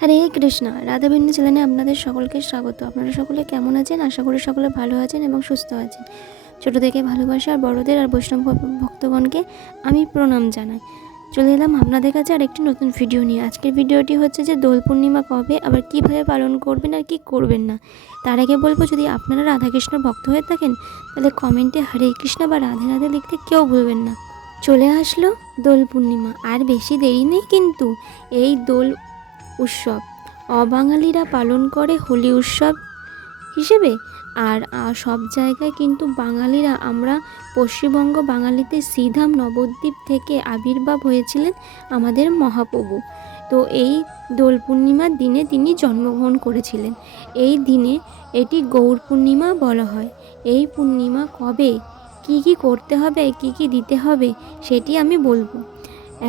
হরে কৃষ্ণা, রাধাবিন্দু চ্যানেলে আপনাদের সকলকে স্বাগত। আপনারা সকলে কেমন আছেন? আশা করি সকলে ভালো আছেন এবং সুস্থ আছেন। ছোটো থেকে ভালোবাসা আর বড়দের আর বৈষ্ণব ভক্তগণকে আমি প্রণাম জানাই। চলে এলাম আপনাদের কাছে আর একটি নতুন ভিডিও নিয়ে। আজকের ভিডিওটি হচ্ছে যে, দোল পূর্ণিমা কবে, আবার কীভাবে পালন করবেন আর কি করবেন না? তার আগে বলব, যদি আপনারা রাধাকৃষ্ণ ভক্ত হয়ে থাকেন, তাহলে কমেন্টে হরে কৃষ্ণ বা রাধে রাধে লিখতে কেউ ভুলবেন না। চলে আসলো দোল পূর্ণিমা। আর বেশি দেরি নেই কিন্তু, এই দোল উৎসব। অবাঙালিরা পালন করে হোলি উৎসব হিসেবে। আর সব জায়গায় কিন্তু বাঙালিরা, আমরা পশ্চিমবঙ্গ বাঙালিতে শ্রীধাম নবদ্বীপ থেকে আবির্ভাব হয়েছিলেন আমাদের মহাপ্রভু। তো এই দোল পূর্ণিমার দিনে তিনি জন্মগ্রহণ করেছিলেন। এই দিনে এটি গৌর পূর্ণিমা বলা হয়। এই পূর্ণিমা কবে, কি কি করতে হবে, কি কি দিতে হবে, সেটি আমি বলব।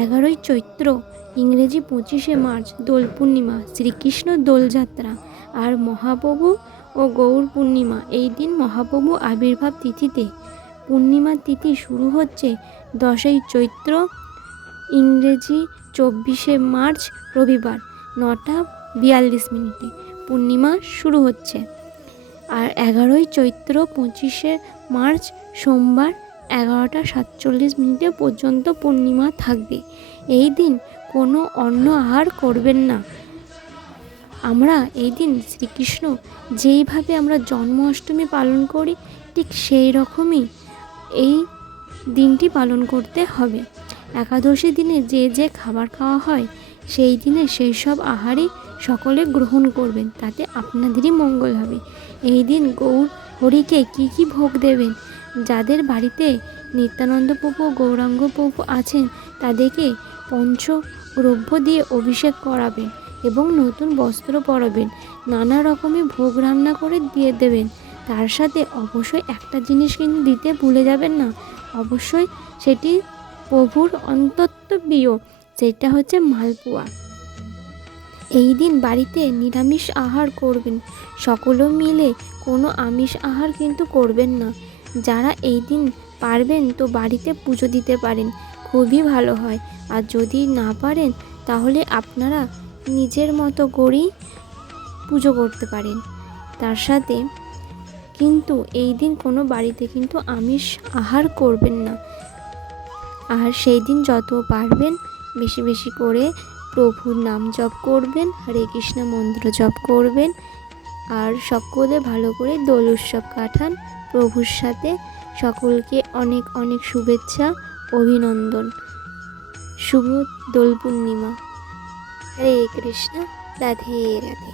এগারোই চৈত্র ইংরেজি পঁচিশে মার্চ দোল পূর্ণিমা, শ্রীকৃষ্ণ দোলযাত্রা আর মহাপ্রভু ও গৌর পূর্ণিমা এই দিন মহাপ্রভু আবির্ভাব তিথিতে। পূর্ণিমার তিথি শুরু হচ্ছে দশই চৈত্র, ইংরেজি চব্বিশে মার্চ রবিবার নটা বিয়াল্লিশ মিনিটে। পূর্ণিমা শুরু হচ্ছে। আর এগারোই চৈত্র পঁচিশে মার্চ সোমবার এগারোটা সাতচল্লিশ মিনিটে পর্যন্ত পূর্ণিমা থাকবে। এই দিন কোনো অন্ন আহার করবেন না। আমরা এই দিন শ্রীকৃষ্ণ যেইভাবে আমরা জন্মাষ্টমী পালন করি, ঠিক সেই রকমই এই দিনটি পালন করতে হবে। একাদশী দিনে যে যে খাবার খাওয়া হয়, সেই দিনে সেই সব আহারই সকলে গ্রহণ করবেন, তাতে আপনাদেরই মঙ্গল হবে। এই দিন গৌর হরিকে কি কি ভোগ দেবেন, যাদের বাড়িতে নিত্যানন্দ প্রভু গৌরাঙ্গ প্রভু আছেন, তাদেরকে পঞ্চ দ্রব্য দিয়ে অভিষেক করাবেন এবং নতুন বস্ত্র পরাবেন। নানা রকমের ভোগ রান্না করে দিয়ে দেবেন। তার সাথে অবশ্যই একটা জিনিস কিন্তু দিতে ভুলে যাবেন না। অবশ্যই সেটি প্রভুর অন্তত্ব প্রিয় সেটা হচ্ছে মালপোয়া। এই দিন বাড়িতে নিরামিষ আহার করবেন। সকলে মিলে কোনো আমিষ আহার কিন্তু করবেন না। যারা এই দিন পারবেন তো বাড়িতে পুজো দিতে পারেন। খুবই ভালো হয়। আর যদি না পারেন, তাহলে আপনারা নিজের মতো করেই পুজো করতে পারেন। তার সাথে কিন্তু এই দিন কোনো বাড়িতে কিন্তু আমিষ আহার করবেন না। আর সেই দিন যত পারবেন, বেশি বেশি করে প্রভুর নাম জপ করবেন, হরে কৃষ্ণ মন্ত্র জপ করবেন, আর সকলে ভালো করে দোল উৎসব কাটান। প্রভুর সাথে সকলকে অনেক অনেক শুভেচ্ছা। অভিনন্দন। শুভ দোল পূর্ণিমা হরে কৃষ্ণ রাধে রাধে।